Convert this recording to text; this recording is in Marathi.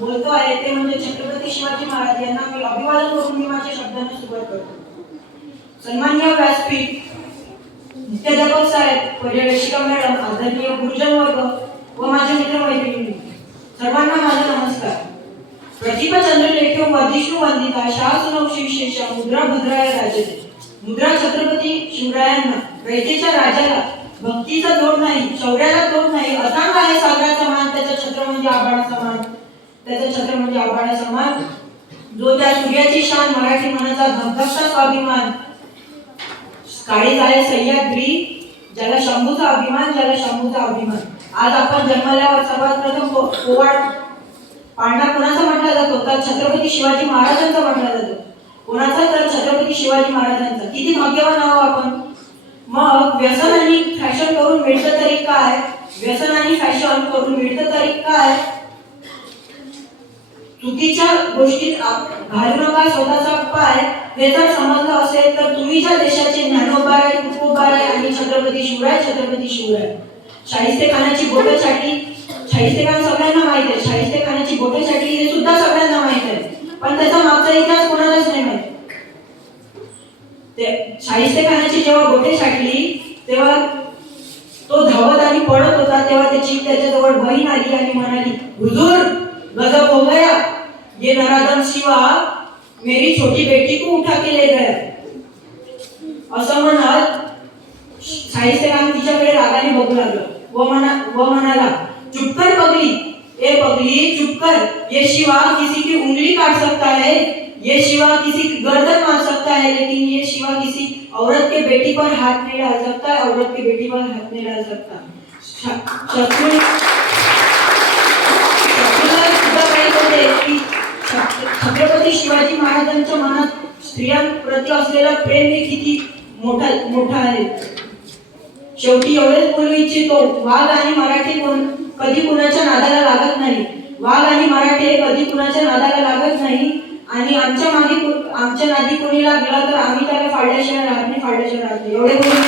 बोलतो आहे ते म्हणजे छत्रपती शिवाजी महाराज यांना मी अभिवादन करून मी माझ्या शब्दांना सुरुवात करतो. सन्माननीय व्यासपीठ, मुख्याध्यापक साहेब, पर्यवेक्षिका मॅडम, आदरणीय गुरुजन वर्ग व माझे मित्र मैत्रिणी, सर्वांना माझा नमस्कार. प्रतिभा चंद्रलेखे वर्धिष्णू वंदिता शासनवशी विशेष मुद्रा भद्राय राजते. मुद्रा छत्रपती शिवरायांना, रयतेच्या राजाला भक्तीचा तोड नाही, शौर्याला तोड नाही, अथांग आहे सागराचा मान, त्याचा छत्र म्हणजे आभाळाचा मान, त्याचा छत्र म्हणजे आभाळाचा मान, जो त्या सूर्याची शान, मराठी मनाचा धगधगता स्वाभिमान, काळी जाळे सह्याद्री, ज्याला शंभूचा अभिमान, ज्याला शंभूचा अभिमान. आज आपण जन्मल्यावर सर्वात प्रथम पोवाड पाळणा कोणाचा म्हटला जातो? तर छत्रपती शिवाजी महाराजांचा म्हटला जातो. कोणाचा? तर छत्रपती शिवाजी महाराजांचा. किती भाग्यवान आहोत आपण. मग व्यसन आणि फॅशन करून मिळतं तरी काय? व्यसन आणि फॅशन करून मिळतं तरी काय? चुकीच्या गोष्टीत घालू नका स्वतःचा पाय. हे जर समजलं असेल तर तुम्ही ज्या देशाचे ज्ञानोबाराय, तुकोबाराय आणि छत्रपती शिवराय. शाहिस्ते खानाची बोटं छाटली, शाहिस्ते खान सगळ्यांना माहित आहे. शाहिस्ते खानाची बोटं छाटली हे सुद्धा सगळ्यांना माहित आहे, पण त्याचा मागचा इतिहास कोणालाच नाही माहित. शाहिस्ते खानाची जेव्हा बोटे छाटली तेव्हा तो धावत आणि पळत होता, तेव्हा त्याच्याजवळ बहीण आली आणि म्हणाली, हुजूर गजब हो गया, ये नराधम शिवा मेरी छोटी बेटी को उठा के ले गया. असं म्हणत शाहिस्ते खान तिच्याकडे रागाने बघू लागला व म्हणाला, चुप कर पगली, ए पगली चुप कर. ये शिवा किसी की उंगली काट सकता है, ये शिवा किसी की गर्दन मार सकता है, लेकिन ये शिवा किसी औरत के बेटी पर हाथ नहीं डाल सकता, औरत की बेटी पर हाथ नहीं डाल सकता. छत्रपती शिवाजी महाराजांच्या मनात स्त्रियांप्रती असलेला प्रेम हे किती मोठा आहे. शेवटी एवढेच बोलू इच्छितो, वाघ आणि मराठे कधी कुणाच्या नादाला लागत नाही. वाघ आणि मराठे कधी कुणाच्या नादाला लागत नाही. आणि आमच्या नादी कोणी लागला तर आम्ही त्याला फाडल्याशिवाय राहत नाही. एवढे बोलून